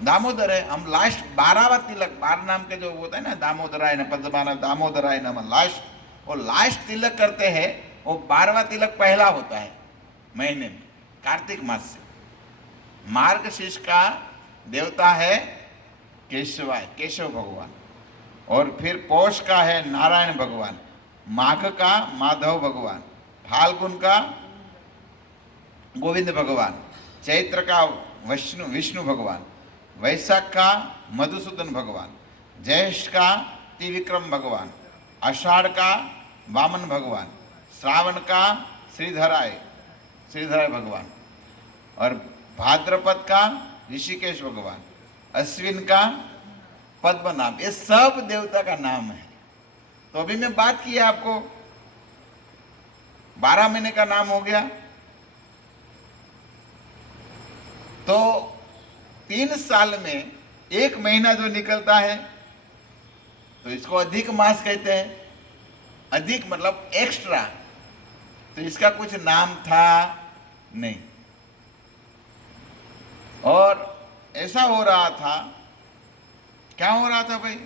दामोदर है। हम लास्ट 12वां तिलक, 12 नाम के जो होता है ना, दामोदराय न पद्मनाभ दामोदराय नमः, लास्ट, वो लास्ट तिलक करते हैं। वो 12वां तिलक पहला होता है महीने में, कार्तिक मास से। मार्गशीर्ष का देवता है केशवाय, केशव भगवान। और फिर पौष का है नारायण भगवान, माघ का माधव भगवान, फाल्गुन का गोविंद भगवान, चैत्र का विष्णु भगवान, वैशाख का मधुसूदन भगवान, ज्येष्ठ का त्रिविक्रम भगवान, आषाढ़ का वामन भगवान, श्रावण का श्रीधराय भगवान, और भाद्रपद का ऋषिकेश भगवान, अश्विन का पद्मनाभ। ये सब देवता का नाम है। तो अभी मैं बात की आपको, 12 महीने का नाम हो गया। तो 3 साल में 1 महीना जो निकलता है तो इसको अधिक मास कहते हैं। अधिक मतलब एक्स्ट्रा। तो इसका कुछ नाम था नहीं। और ऐसा हो रहा था, क्या हो रहा था भाई,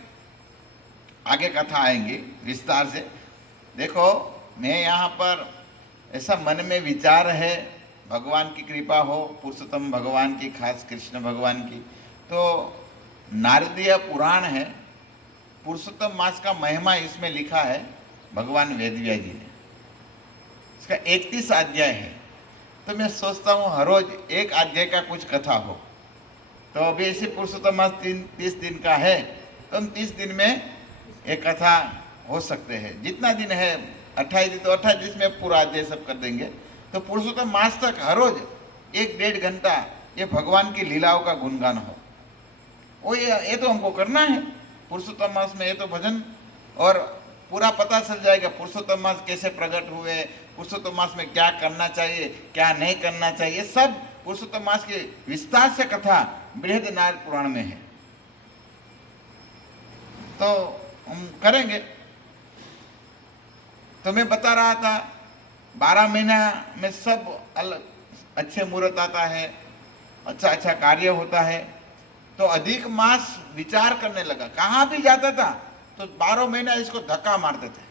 आगे कथा आएंगी विस्तार से। देखो, मैं यहाँ पर ऐसा मन में विचार है, भगवान की कृपा हो, पुरुषोत्तम भगवान की, खास कृष्ण भगवान की। तो नारदीय पुराण है, पुरुषोत्तम मास का महिमा इसमें लिखा है भगवान वेदव्यास जी ने। इसका 31 अध्याय है। तो मैं सोचता हूँ हर रोज एक अध्याय का कुछ कथा हो। तो अभी ऐसे पुरुषोत्तम मास 30 दिन का है, तो हम 30 दिन में एक कथा हो सकते हैं। जितना दिन है 28 दिन, तो 28 दिन में पूरा अध्याय सब कर देंगे। तो पुरुषोत्तम मास तक हर रोज 1-1.5 घंटा ये भगवान की लीलाओं का गुणगान हो। वो ये तो हमको करना है पुरुषोत्तम मास में। ये तो भजन, और पूरा पता चल जाएगा पुरुषोत्तम मास कैसे प्रकट हुए, पुरुषोत्तम मास में क्या करना चाहिए, क्या नहीं करना चाहिए, सब पुरुषोत्तम मास की विस्तार से कथा बृहदनारायण पुराण में है। तो हम करेंगे। तो मैं बता रहा था 12 महीना में सब अलग अच्छे मुहूर्त आता है, अच्छा कार्य होता है। तो अधिक मास विचार करने लगा, कहाँ भी जाता था तो 12 महीना इसको धक्का मारते थे।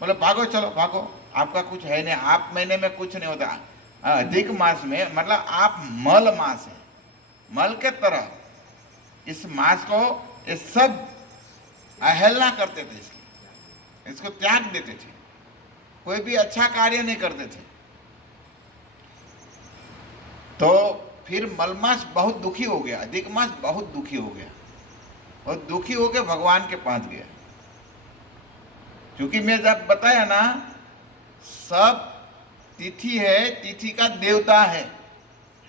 बोले भागो, चलो भागो, आपका कुछ है नहीं, आप महीने में कुछ नहीं होता। अधिक मास में मतलब आप मल मास है, मल के तरह इस मास को ये सब अवहेलना करते थे, इसको त्याग देते थे, कोई भी अच्छा कार्य नहीं करते थे। तो फिर मलमास बहुत दुखी हो गया, अधिक मास बहुत दुखी हो गया, और दुखी होकर भगवान के पास गया। क्योंकि मैं जब बताया ना, सब तिथि है, तिथि का देवता है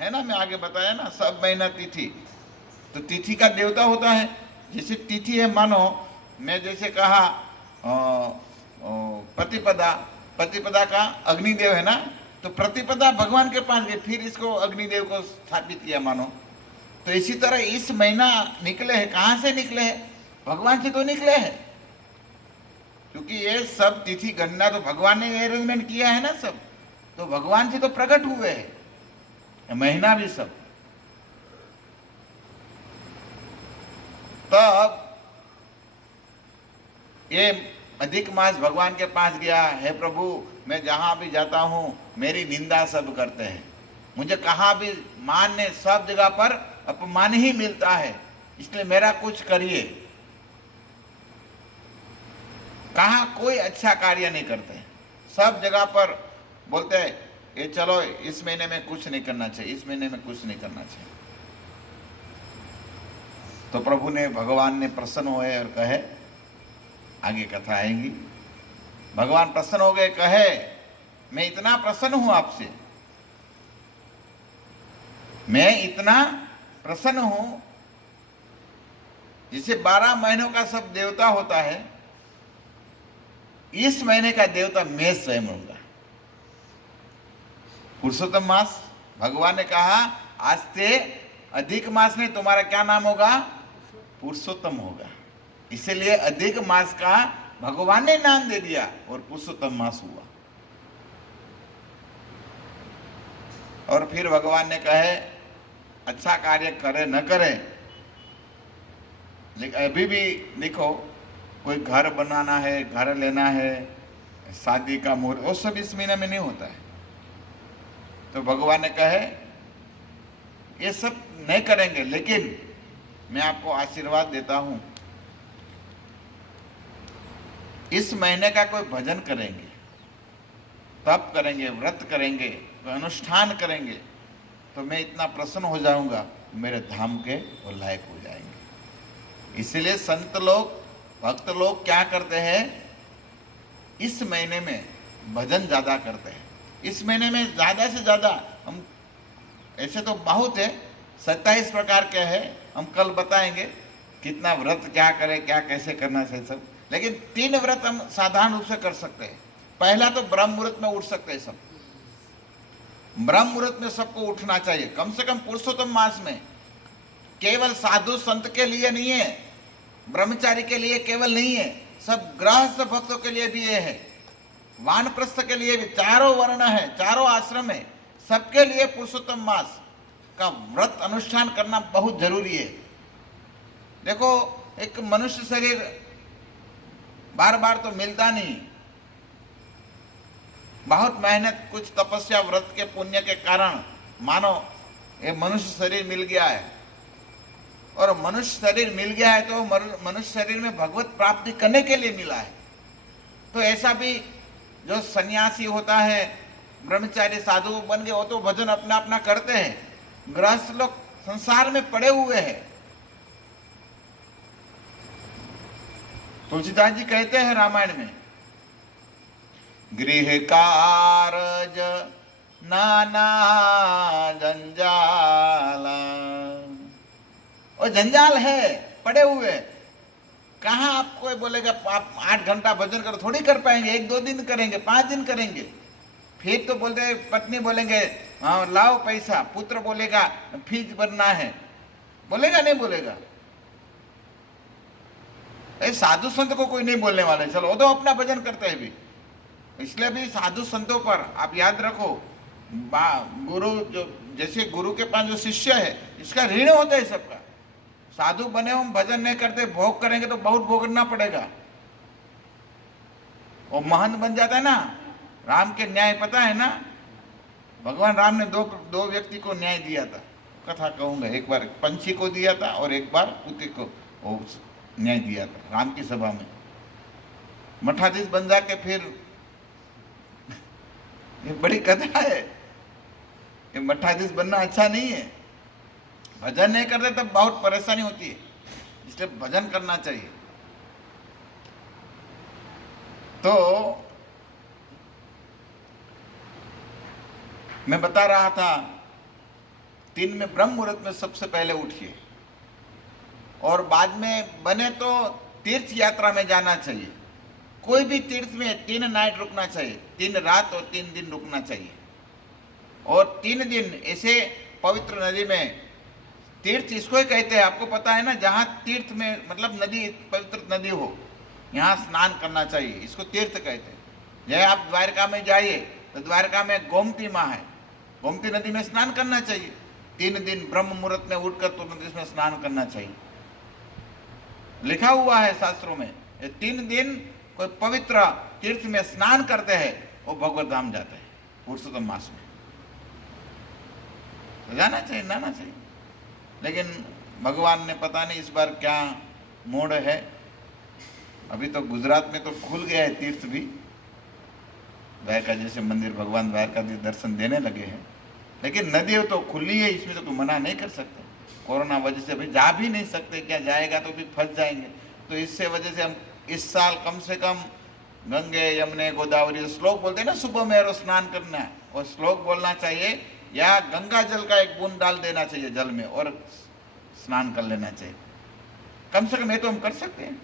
ना, मैं आगे बताया ना, सब महीना तिथि, तो तिथि का देवता होता है। जैसे तिथि है, मानो मैं जैसे कहा प्रतिपदा का अग्निदेव है ना, तो प्रतिपदा भगवान के पास गए, फिर इसको अग्निदेव को स्थापित किया मानो। तो इसी तरह इस महीना निकले हैं, कहाँ से निकले हैं? भगवान से तो निकले हैं। क्योंकि ये सब तिथि गणना तो भगवान ने अरेंजमेंट किया है ना सब, तो भगवान से तो प्रकट हुए हैं महीना भी सब। तब ये अधिक मास भगवान के पास गया, हे प्रभु, मैं जहाँ भी जाता हूँ मेरी निंदा सब करते हैं, मुझे कहाँ भी मान ने, सब जगह पर अपमान ही मिलता है, इसलिए मेरा कुछ करिए। कहाँ कोई अच्छा कार्य नहीं करते, सब जगह पर बोलते हैं ये चलो इस महीने में कुछ नहीं करना चाहिए, इस महीने में कुछ नहीं करना चाहिए। तो प्रभु ने, भगवान ने प्रसन्न हुए और कहे, आगे कथा आएंगी, भगवान प्रसन्न हो गए, कहे मैं इतना प्रसन्न हूं आपसे, मैं इतना प्रसन्न हूं, जिसे 12 महीनों का सब देवता होता है, इस महीने का देवता मैं स्वयं होगा। पुरुषोत्तम मास, भगवान ने कहा आज से अधिक मास में तुम्हारा क्या नाम होगा? पुरुषोत्तम होगा। इसलिए अधिक मास का भगवान ने नाम दे दिया और पुरुषोत्तम मास हुआ। और फिर भगवान ने कहे अच्छा कार्य करे न करे, लेकिन अभी भी देखो, कोई घर बनाना है, घर लेना है, शादी का मुहूर्त, वो सब इस महीने में नहीं होता है। तो भगवान ने कहे ये सब नहीं करेंगे, लेकिन मैं आपको आशीर्वाद देता हूं, इस महीने का कोई भजन करेंगे, तप करेंगे, व्रत करेंगे, कोई अनुष्ठान करेंगे, तो मैं इतना प्रसन्न हो जाऊंगा, मेरे धाम के वो लायक हो जाएंगे। इसलिए संत लोग, भक्त लोग क्या करते हैं, इस महीने में भजन ज़्यादा करते हैं। इस महीने में ज़्यादा से ज़्यादा, हम ऐसे तो बहुत है, 27 प्रकार के हैं, हम कल बताएंगे कितना व्रत क्या करें, क्या कैसे करना चाहिए सब। लेकिन 3 व्रत हम साधारण रूप से कर सकते हैं। पहला तो ब्रह्म मुहूर्त में उठ सकते हैं सब। ब्रह्म मुहूर्त में सबको उठना चाहिए, कम से कम पुरुषोत्तम मास में। केवल साधु संत के लिए नहीं है, ब्रह्मचारी के लिए केवल नहीं है, सब गृहस्थ भक्तों के लिए भी ये है, वानप्रस्थ के लिए भी, चारों वर्ण है, चारों आश्रम है, सबके लिए पुरुषोत्तम मास का व्रत अनुष्ठान करना बहुत जरूरी है। देखो, एक मनुष्य शरीर बार बार तो मिलता नहीं, बहुत मेहनत, कुछ तपस्या, व्रत के पुण्य के कारण मानो ये मनुष्य शरीर मिल गया है, और मनुष्य शरीर मिल गया है तो मनुष्य शरीर में भगवत प्राप्ति करने के लिए मिला है। तो ऐसा भी जो सन्यासी होता है, ब्रह्मचारी साधु बन गए, वो तो भजन अपना अपना करते हैं। गृहस्थ लोग संसार में पड़े हुए हैं। तुलसीदास जी कहते हैं रामायण में, गृह कारज नाना जंजाल, और जंजाल है, पड़े हुए। कहाँ आपको बोलेगा आप 8 घंटा भजन करो, थोड़ी कर पाएंगे। 1-2 दिन करेंगे, 5 दिन करेंगे, फिर तो बोलते, पत्नी बोलेंगे हाँ लाओ पैसा, पुत्र बोलेगा फीस भरना है, बोलेगा नहीं बोलेगा? साधु संत को कोई नहीं बोलने वाले, चलो वो तो अपना भजन करते हैं भी। इसलिए भी साधु संतों पर आप याद रखो, गुरु जो, जैसे गुरु के पास जो शिष्य है, इसका ऋण होता है सबका। साधु बने हम भजन नहीं करते, भोग करेंगे तो बहुत भोगना पड़ेगा। वो महंत बन जाता है ना। राम के न्याय पता है ना, भगवान राम ने दो व्यक्ति को न्याय दिया था, कथा कहूंगा। एक बार पंछी को दिया था और एक बार कुत्ते को न्याय दिया था राम की सभा में। मठाधीश बन जाके फिर ये बड़ी कथा है, ये मठाधीश बनना अच्छा नहीं है। भजन नहीं करते तब बहुत परेशानी होती है, इसलिए भजन करना चाहिए। तो मैं बता रहा था, 3 में ब्रह्म मुहूर्त में सबसे पहले उठिए, और बाद में बने तो तीर्थ यात्रा में जाना चाहिए। कोई भी तीर्थ में 3 नाइट रुकना चाहिए, 3 रात और 3 दिन रुकना चाहिए। और 3 दिन ऐसे पवित्र नदी में, तीर्थ इसको ही कहते हैं, आपको पता है ना, जहाँ तीर्थ में मतलब नदी, पवित्र नदी हो, यहाँ स्नान करना चाहिए, इसको तीर्थ कहते हैं। जैसे आप द्वारका में जाइए तो द्वारका में गोमती माँ है, गोमती नदी में स्नान करना चाहिए। 3 दिन ब्रह्म मुहूर्त में उठकर तो नदी में स्नान करना चाहिए, लिखा हुआ है शास्त्रों में। 3 दिन कोई पवित्र तीर्थ में स्नान करते हैं, वो भगवत धाम जाते हैं पुरुषोत्तम मास में। तो जाना चाहिए, जाना चाहिए। लेकिन भगवान ने पता नहीं इस बार क्या मोड़ है। अभी तो गुजरात में तो खुल गया है तीर्थ भी, द्वारका जैसे मंदिर, भगवान द्वारकाधीश दर्शन देने लगे हैं। लेकिन नदी तो खुली है, इसमें तो कोई मना नहीं कर सकते। कोरोना वजह से भाई जा भी नहीं सकते, क्या जाएगा तो भी फंस जाएंगे। तो इससे वजह से हम इस साल कम से कम गंगे यमुने गोदावरी श्लोक बोलते हैं ना, सुबह में स्नान करना है, और श्लोक बोलना चाहिए, या गंगा जल का एक बूंद डाल देना चाहिए जल में और स्नान कर लेना चाहिए। कम से कम ये तो हम कर सकते हैं,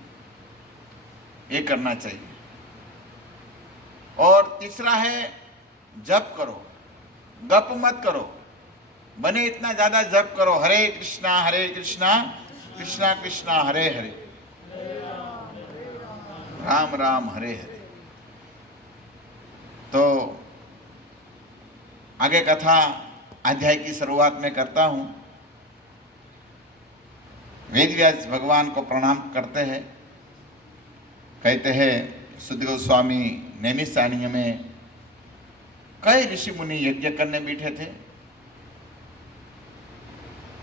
ये करना चाहिए। और तीसरा है जप करो, गप मत करो, बने इतना ज्यादा जप करो। हरे कृष्णा कृष्णा कृष्णा हरे हरे, राम राम हरे हरे। तो आगे कथा अध्याय की शुरुआत में करता हूं। वेद व्यास भगवान को प्रणाम करते हैं, कहते हैं सुध गोस्वामी नैमिषारण्य में कई ऋषि मुनि यज्ञ करने बैठे थे।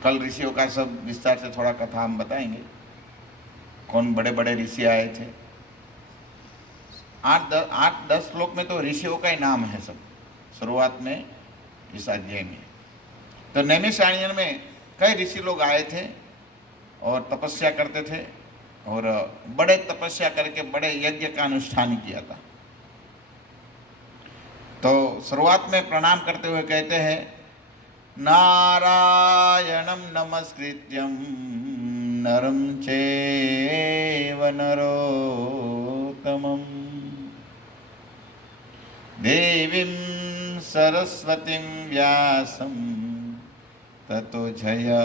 कल ऋषियों का सब विस्तार से थोड़ा कथा हम बताएंगे, कौन बड़े बड़े ऋषि आए थे। 8-10 श्लोक में तो ऋषियों का ही नाम है सब शुरुआत में इस अध्याय में। तो नैमिषारण्य में कई ऋषि लोग आए थे और तपस्या करते थे और बड़े तपस्या करके बड़े यज्ञ का अनुष्ठान किया था। तो शुरुआत में प्रणाम करते हुए कहते हैं नारायणं नमस्कृत्यं नरं चैव नरोत्तमं देवीं सरस्वतीं व्यासं ततो जयमुदीरये।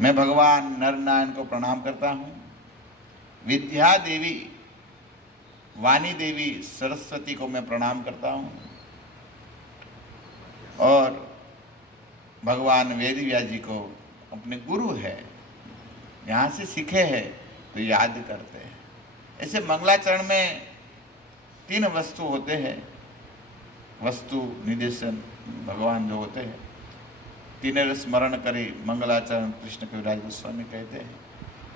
मैं भगवान नर नारायण को प्रणाम करता हूँ, विद्या देवी वाणी देवी सरस्वती को मैं प्रणाम करता हूँ और भगवान वेद व्यास जी को अपने गुरु है, यहाँ से सीखे हैं तो याद करते हैं। ऐसे मंगलाचरण में 3 वस्तु होते हैं, वस्तु निदेशन भगवान जो होते हैं, तीनों स्मरण करे मंगलाचरण कृष्ण कविराज गोस्वामी कहते हैं।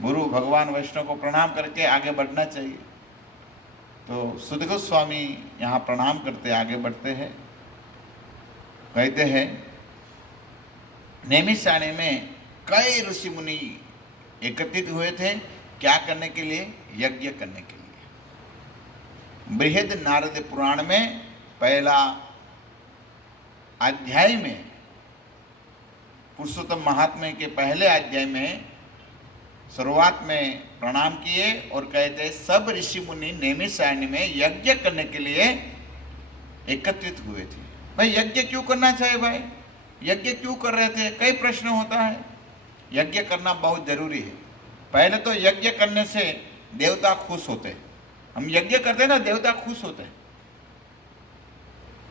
गुरु भगवान वैष्णव को प्रणाम करके आगे बढ़ना चाहिए। तो सुध गोस्वामी यहाँ प्रणाम करते आगे बढ़ते हैं, कहते हैं नैमिषारण्य में कई ऋषि मुनि एकत्रित हुए थे, क्या करने के लिए? यज्ञ करने के लिए। बृहद नारद पुराण में पहला अध्याय में, पुरुषोत्तम महात्म्य के पहले अध्याय में शुरुआत में प्रणाम किए और कहते सब ऋषि मुनि नैमिषारण्य में यज्ञ करने के लिए एकत्रित हुए थे। भाई यज्ञ क्यों करना चाहिए? भाई यज्ञ क्यों कर रहे थे? कई प्रश्न होता है। यज्ञ करना बहुत जरूरी है। पहले तो यज्ञ करने से देवता खुश होते हैं। हम यज्ञ करते हैं ना, देवता खुश होते हैं,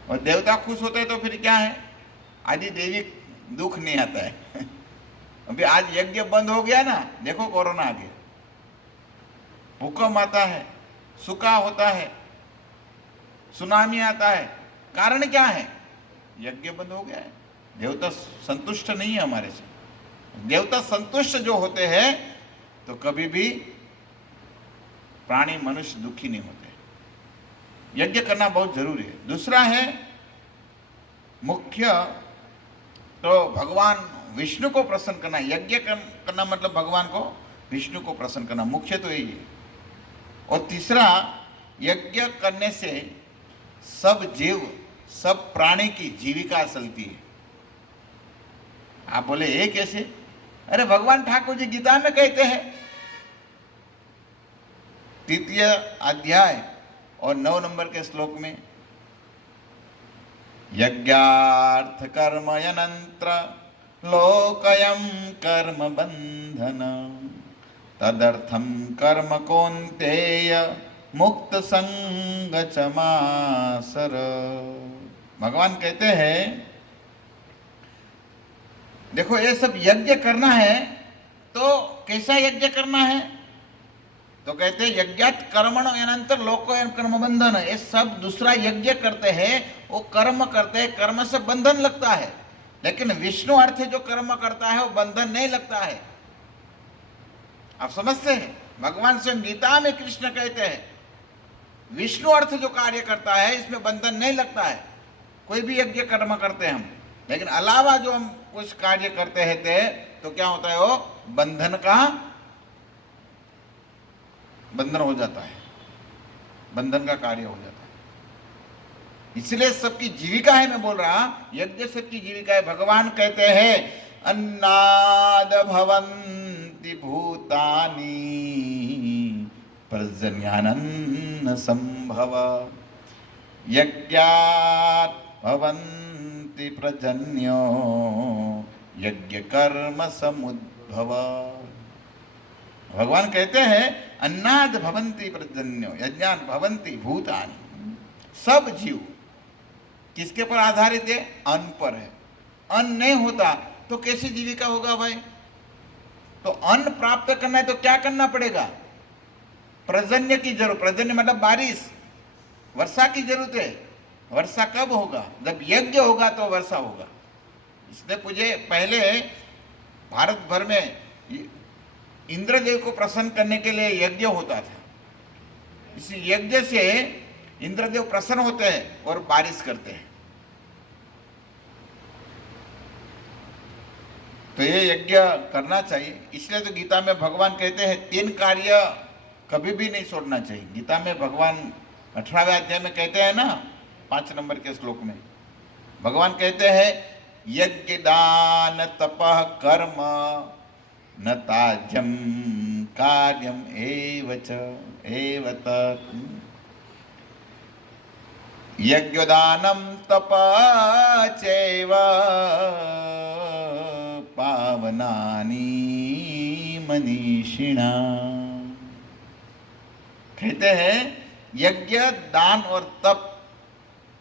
और देवता खुश होते हैं तो फिर क्या है, आदि देवी दुख नहीं आता है। अभी आज यज्ञ बंद हो गया ना, देखो कोरोना आ गया, भूकंप आता है, सूखा होता है, सुनामी आता है, कारण क्या है? यज्ञ बंद हो गया है। देवता संतुष्ट नहीं है हमारे से। देवता संतुष्ट जो होते हैं तो कभी भी प्राणी मनुष्य दुखी नहीं होते। यज्ञ करना बहुत जरूरी है। दूसरा है मुख्य, तो भगवान विष्णु को प्रसन्न करना। यज्ञ करना मतलब भगवान को विष्णु को प्रसन्न करना, मुख्य तो यही है। और तीसरा, यज्ञ करने से सब जीव सब प्राणी की जीविका चलती है। आप बोले ये कैसे? अरे भगवान ठाकुर जी गीता में कहते हैं, 3 अध्याय और 9 नंबर के श्लोक में, यज्ञार्थ कर्मयनंत्र लोकयं कर्म बंधन तदर्थम कर्म कौन्तेय मुक्त संग चमासर। भगवान कहते हैं देखो ये सब यज्ञ करना है, तो कैसा यज्ञ करना है? तो कहते हैं यज्ञात कर्मण अनंतर लोकोयम कर्म बंधन। ये सब दूसरा यज्ञ करते हैं, वो कर्म करते हैं, कर्म से बंधन लगता है, लेकिन विष्णु अर्थ जो कर्म करता है वो बंधन नहीं लगता है। आप समझते हैं? भगवान स्वयं गीता में कृष्ण कहते हैं विष्णु अर्थ जो कार्य करता है इसमें बंधन नहीं लगता है। कोई भी यज्ञ कर्म करते हैं हम, लेकिन अलावा जो हम कुछ कार्य करते हैं तो क्या होता है, वो बंधन का बंधन हो जाता है, बंधन का कार्य हो जाता है। इसलिए सबकी जीविका है। मैं बोल रहा यज्ञ सबकी जीविका है। भगवान कहते हैं अन्नाद भवन्ति भूतानि पर्जन्यानन्न संभव यज्ञात् भवन्ति प्रजन्यो यज्ञ कर्म समुद्भव। भगवान कहते हैं अन्नाद भवन्ति प्रजन्यो यज्ञान भवन्ति भूतानि। सब जीव किसके पर आधारित है? अन्न पर है। अन्न नहीं होता तो कैसी जीविका होगा भाई? तो अन्न प्राप्त करना है तो क्या करना पड़ेगा? पर्जन्य की जरूरत, पर्जन्य मतलब बारिश, वर्षा की जरूरत है। वर्षा कब होगा? जब यज्ञ होगा तो वर्षा होगा। इसलिए मुझे पहले भारत भर में इंद्रदेव को प्रसन्न करने के लिए यज्ञ होता था। इसी यज्ञ से इंद्रदेव प्रसन्न होते हैं और बारिश करते हैं। तो ये यज्ञ करना चाहिए। इसलिए तो गीता में भगवान कहते हैं 3 कार्य कभी भी नहीं छोड़ना चाहिए। गीता में भगवान 18वें अध्याय में कहते हैं ना, 5 नंबर के श्लोक में भगवान कहते हैं यज्ञ दान तपः कर्म न ताज्यम कार्यम एव तत्। यज्ञदानम तपः चैव पावनानि मनीषिणा। कहते हैं यज्ञ दान और तप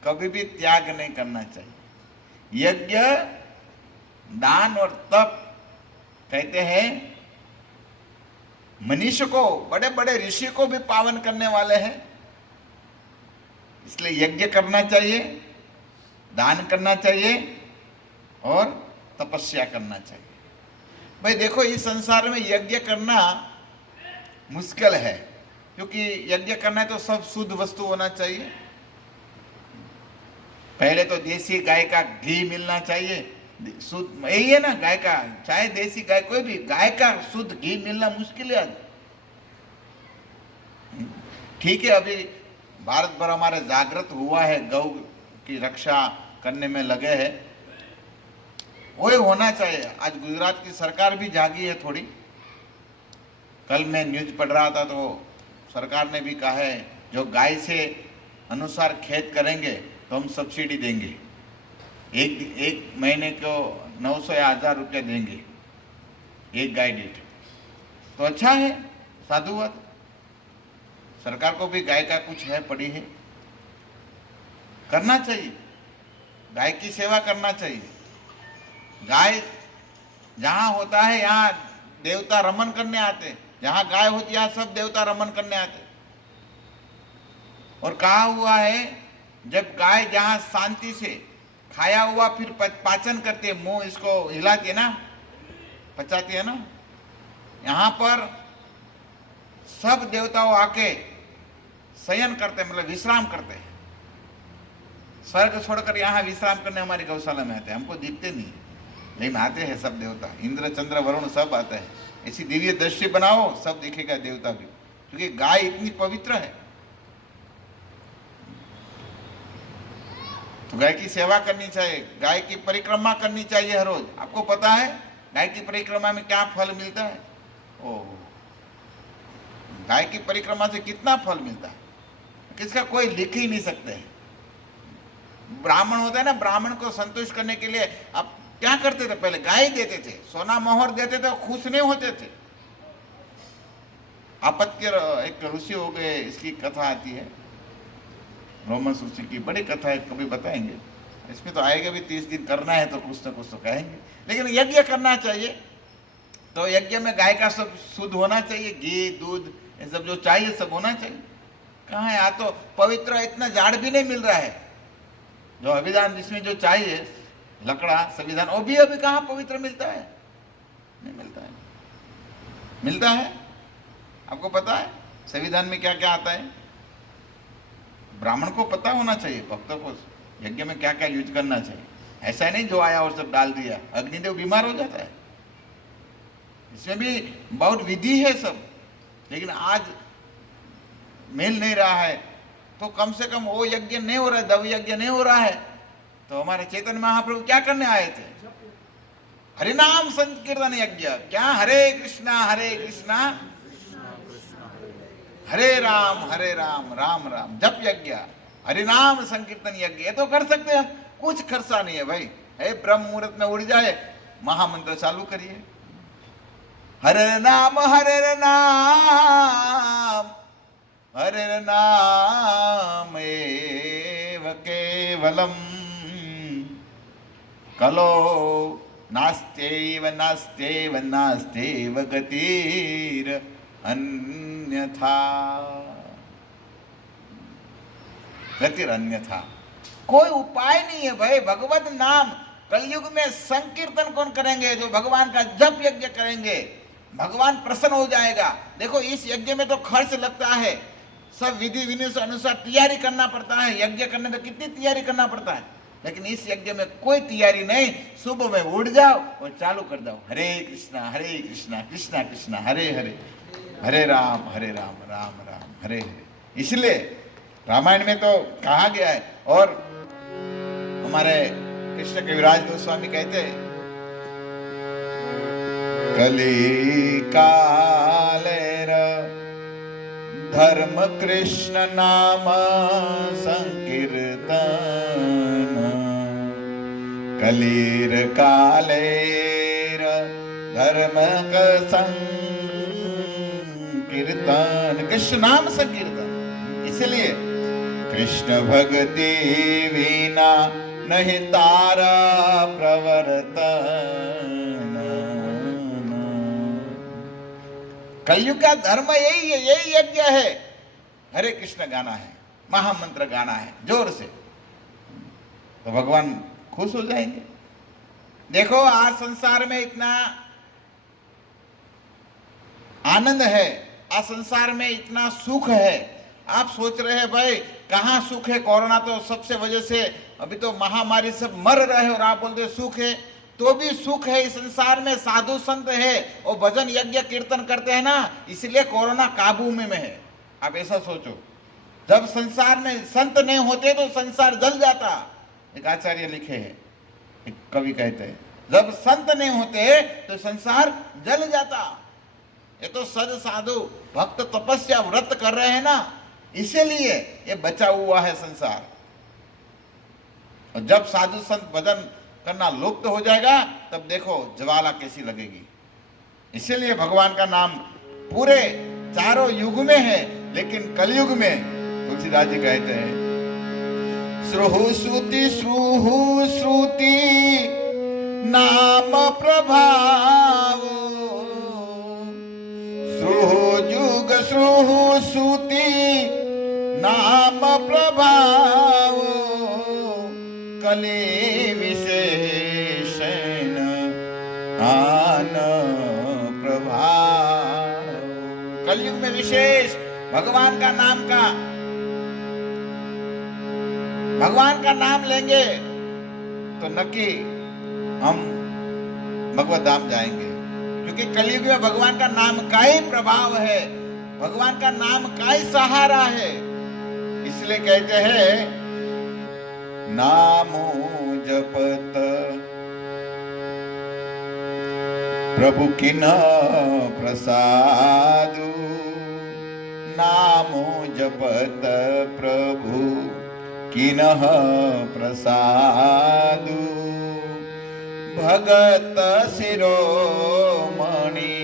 कभी भी त्याग नहीं करना चाहिए। यज्ञ दान और तप कहते हैं मनुष्य को, बड़े बड़े ऋषि को भी पावन करने वाले हैं। इसलिए यज्ञ करना चाहिए, दान करना चाहिए और तपस्या करना चाहिए। भाई देखो, इस संसार में यज्ञ करना मुश्किल है, क्योंकि यज्ञ करना है तो सब शुद्ध वस्तु होना चाहिए। पहले तो देसी गाय का घी मिलना चाहिए, शुद्ध, यही है ना गाय का, चाहे देसी गाय कोई भी, गाय का शुद्ध घी मिलना मुश्किल है। ठीक है, अभी भारत भर हमारे जागृत हुआ है, गौ की रक्षा करने में लगे हैं, वही होना चाहिए। आज गुजरात की सरकार भी जागी है थोड़ी। कल मैं न्यूज पढ़ रहा था तो सरकार ने भी कहा है जो गाय से अनुसार खेत करेंगे तो हम सब्सिडी देंगे, एक महीने को 900 या 1000 रुपया देंगे एक गाय दीठ। तो अच्छा है, साधुवाद। सरकार को भी गाय का कुछ है, पड़ी है, करना चाहिए, गाय की सेवा करना चाहिए। गाय जहाँ होता है यहाँ देवता रमन करने आते, जहाँ गाय होती है यहाँ सब देवता रमन करने आते। और कहा हुआ है जब गाय जहाँ शांति से खाया हुआ फिर पाचन करती है, मुंह इसको हिलाती है ना, पचाती है ना, यहाँ पर सब देवताओं आके शयन करते हैं, मतलब विश्राम करते हैं। स्वर्ग छोड़कर यहाँ विश्राम करने हमारी गौशाला में आते हैं। हमको दिखते नहीं लेकिन आते हैं सब देवता, इंद्र चंद्र वरुण सब आते हैं। ऐसी दिव्य दृष्टि बनाओ, सब दिखेगा देवता भी, क्योंकि गाय इतनी पवित्र है। तो गाय की सेवा करनी चाहिए, गाय की परिक्रमा करनी चाहिए हर रोज। आपको पता है गाय की परिक्रमा में क्या फल मिलता है? ओह, गाय की परिक्रमा से कितना फल मिलता है, किसका कोई लिख ही नहीं सकते हैं। ब्राह्मण होता है ना, ब्राह्मण को संतुष्ट करने के लिए आप क्या करते थे? पहले गाय देते थे, सोना मोहर देते थे, खुश नहीं होते थे। आपत्य एक ऋषि हो गए, इसकी कथा आती है, रोमन ऋषि की बड़ी कथा है, कभी बताएंगे। इसमें तो आएगा भी 30 दिन करना है तो कुछ ना कुछ तो कहेंगे। लेकिन यज्ञ करना चाहिए, तो यज्ञ में गाय का सब शुद्ध होना चाहिए, घी दूध ये सब जो चाहिए सब होना चाहिए। कहाँ है? यहाँ तो पवित्र इतना झाड़ भी नहीं मिल रहा है। जो अभिधान जिसमें जो चाहिए लकड़ा संविधान, वो भी अभी कहाँ पवित्र मिलता है? नहीं मिलता है। मिलता है? आपको पता है संविधान में क्या क्या आता है? ब्राह्मण को पता होना चाहिए, भक्तों को यज्ञ में क्या क्या यूज करना चाहिए। ऐसा नहीं जो आया और सब डाल दिया, अग्निदेव बीमार हो जाता है। इसमें भी बहुत विधि है सब, लेकिन आज मिल नहीं रहा है। तो कम से कम वो यज्ञ नहीं हो रहा है, दव यज्ञ नहीं हो रहा है, तो हमारे चैतन्य महाप्रभु क्या करने आए थे? हरिनाम संकीर्तन यज्ञ। क्या? हरे कृष्णा हरे राम राम राम जप यज्ञ, हरिनाम संकीर्तन यज्ञ। ये तो कर सकते हैं, कुछ खर्चा नहीं है भाई। हे ब्रह्म मुहूर्त में उड़ जाए, महामंत्र चालू करिए, हरे नाम एव केवलम कलो नास्त्यैव नास्त्यैव नास्त्यैव गतिर् अन्यथा, गतिर अन्यथा, कोई उपाय नहीं है भाई। भगवत नाम कलयुग में संकीर्तन कौन करेंगे? जो भगवान का जप यज्ञ करेंगे, भगवान प्रसन्न हो जाएगा। देखो इस यज्ञ में तो खर्च लगता है, सब विधि विनियम अनुसार तैयारी करना पड़ता है। यज्ञ करने में कितनी तैयारी करना पड़ता है, लेकिन इस यज्ञ में कोई तैयारी नहीं। सुबह में उठ जाओ और चालू कर दो, हरे कृष्णा कृष्णा कृष्णा हरे हरे, हरे राम राम राम हरे हरे। इसलिए रामायण में तो कहा गया है। और हमारे कृष्ण कविराज गोस्वामी कहते हैं, कली कालेर धर्म कृष्ण नाम संकीर्तन, कलीर कालेर धर्म का संकीर्तन, कृष्ण नाम संकीर्तन। इसलिए कृष्ण भक्ति विना नहीं तारा प्रवर्तन। कलयुग का धर्म यही है, यही यज्ञ है। हरे कृष्ण गाना है, महामंत्र गाना है जोर से, तो भगवान खुश हो जाएंगे। देखो आज संसार में इतना आनंद है, आज संसार में इतना सुख है। आप सोच रहे हैं भाई कहाँ सुख है? कोरोना तो सबसे वजह से अभी तो महामारी सब मर रहे हैं और आप बोलते सुख है। तो भी सुख है इस संसार में, साधु संत है और भजन यज्ञ कीर्तन करते हैं ना, इसलिए कोरोना काबू में है। आप ऐसा सोचो, जब संसार में संत नहीं होते तो संसार जल जाता। एक आचार्य लिखे हैं, एक कवि कहते हैं, जब संत नहीं होते तो संसार जल जाता। ये तो सद साधु भक्त तपस्या व्रत कर रहे हैं ना, इसीलिए ये बचा हुआ है संसार। और जब साधु संत भजन करना लुप्त हो जाएगा तब देखो ज्वाला कैसी लगेगी। इसीलिए भगवान का नाम पूरे चारों युग में है, लेकिन कलयुग में तुलसीदास जी कहते हैं, श्रुहु श्रुति नाम प्रभाव, श्रुहु श्रुति नाम प्रभाव, कली विशेषण आन प्रभाव। कलयुग में विशेष भगवान का नाम लेंगे तो नक्की हम भगवत धाम जाएंगे, क्योंकि कलयुग में भगवान का नाम का ही प्रभाव है, भगवान का नाम का ही सहारा है। इसलिए कहते हैं, नामो जपत प्रभु किन प्रसादु, नामो जपत प्रभु किनः प्रसादु, भगत शिरोमणि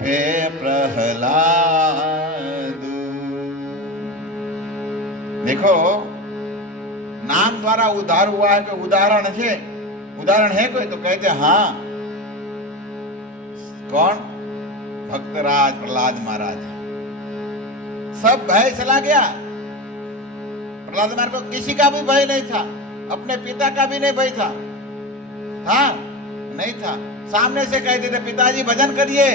भे प्रहलादु। देखो नाम द्वारा उद्धार हुआ है, कोई उदाहरण है कोई? तो कहते हाँ, कौन? भक्तराज प्रहलाद महाराज। सब भय चला गया। प्रहलाद महाराज को किसी का भी भय नहीं था, अपने पिता का भी नहीं भय था। हाँ नहीं था। सामने से कहते थे, पिताजी भजन करिए,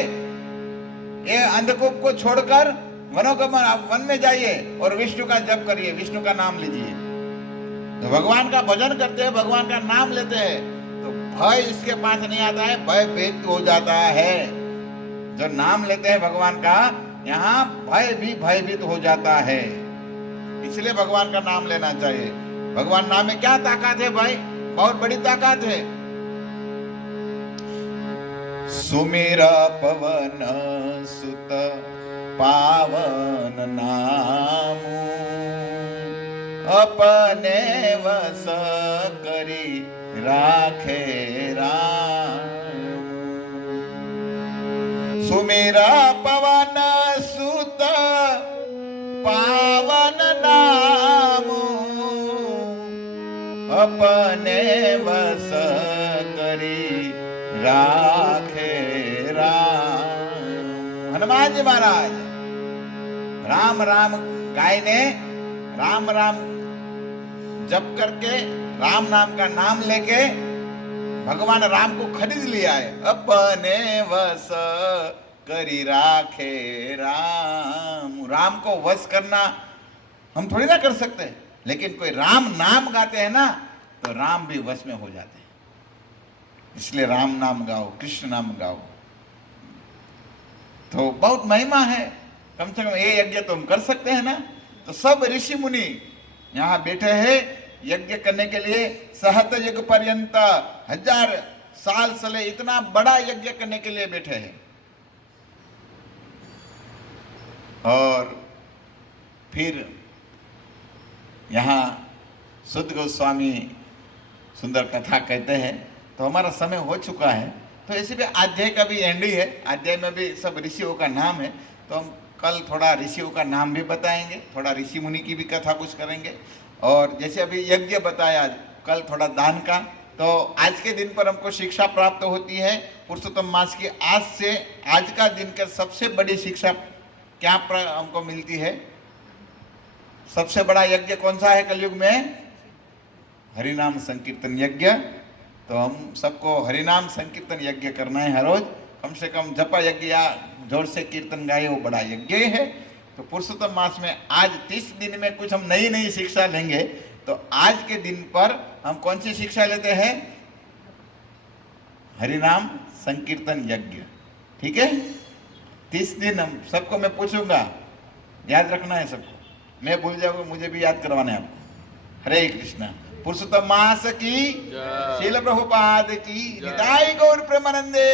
ये अंधकूप को छोड़कर वन में जाइए और विष्णु का जप करिए, विष्णु का नाम लीजिए। तो भगवान का भजन करते हैं, भगवान का नाम लेते हैं, तो भय इसके पास नहीं आता है, भय भेद हो जाता है। जो नाम लेते हैं भगवान का, यहाँ भय भी भयभीत हो जाता है। इसलिए भगवान का नाम लेना चाहिए। भगवान नाम में क्या ताकत है भाई? बहुत बड़ी ताकत है। सुमेरा पवन सुत पावन नाम, अपने वस करी राखे राम। सुमेरा पवन सुत पावन नाम, अपने वस राखे राम। हनुमान जी महाराज राम राम गाय ने राम राम जप करके राम नाम का नाम लेके भगवान राम को खरीद लिया है। अपने वश करी राखे राम। राम को वश करना हम थोड़ी ना कर सकते, लेकिन कोई राम नाम गाते हैं ना तो राम भी वश में हो जाते हैं। इसलिए राम नाम गाओ, कृष्ण नाम गाओ, तो बहुत महिमा है। कम से कम ये यज्ञ तो हम कर सकते हैं ना। तो सब ऋषि मुनि यहाँ बैठे हैं यज्ञ करने के लिए। सहत युग पर्यंत 1000 साल से इतना बड़ा यज्ञ करने के लिए बैठे हैं। और फिर यहाँ सुध गोस्वामी सुंदर कथा कहते हैं। तो हमारा समय हो चुका है, तो ऐसे भी अध्याय का भी एंड ही है। अध्याय में भी सब ऋषियों का नाम है, तो हम कल थोड़ा ऋषियों का नाम भी बताएंगे, थोड़ा ऋषि मुनि की भी कथा कुछ करेंगे। और जैसे अभी यज्ञ बताया, कल थोड़ा दान का। तो आज के दिन पर हमको शिक्षा प्राप्त होती है पुरुषोत्तम मास की। आज से आज का दिन का सबसे बड़ी शिक्षा क्या हमको मिलती है? सबसे बड़ा यज्ञ कौन सा है कलयुग में? हरिनाम संकीर्तन यज्ञ। तो हम सबको हरिनाम संकीर्तन यज्ञ करना है हर रोज। कम से कम जप यज्ञ या जोर से कीर्तन गाए, वो बड़ा यज्ञ है। तो पुरुषोत्तम मास में आज 30 दिन में कुछ हम नई नई शिक्षा लेंगे। तो आज के दिन पर हम कौन सी शिक्षा लेते हैं? हरिनाम संकीर्तन यज्ञ। ठीक है, 30 दिन हम सबको मैं पूछूंगा, याद रखना है सबको। मैं भूल जाऊंगा, मुझे भी याद करवाना है आपको। हरे कृष्णा। पुरुषोत्तम मास की, शील प्रभुपाद की, निताई गौर प्रेमानंदे।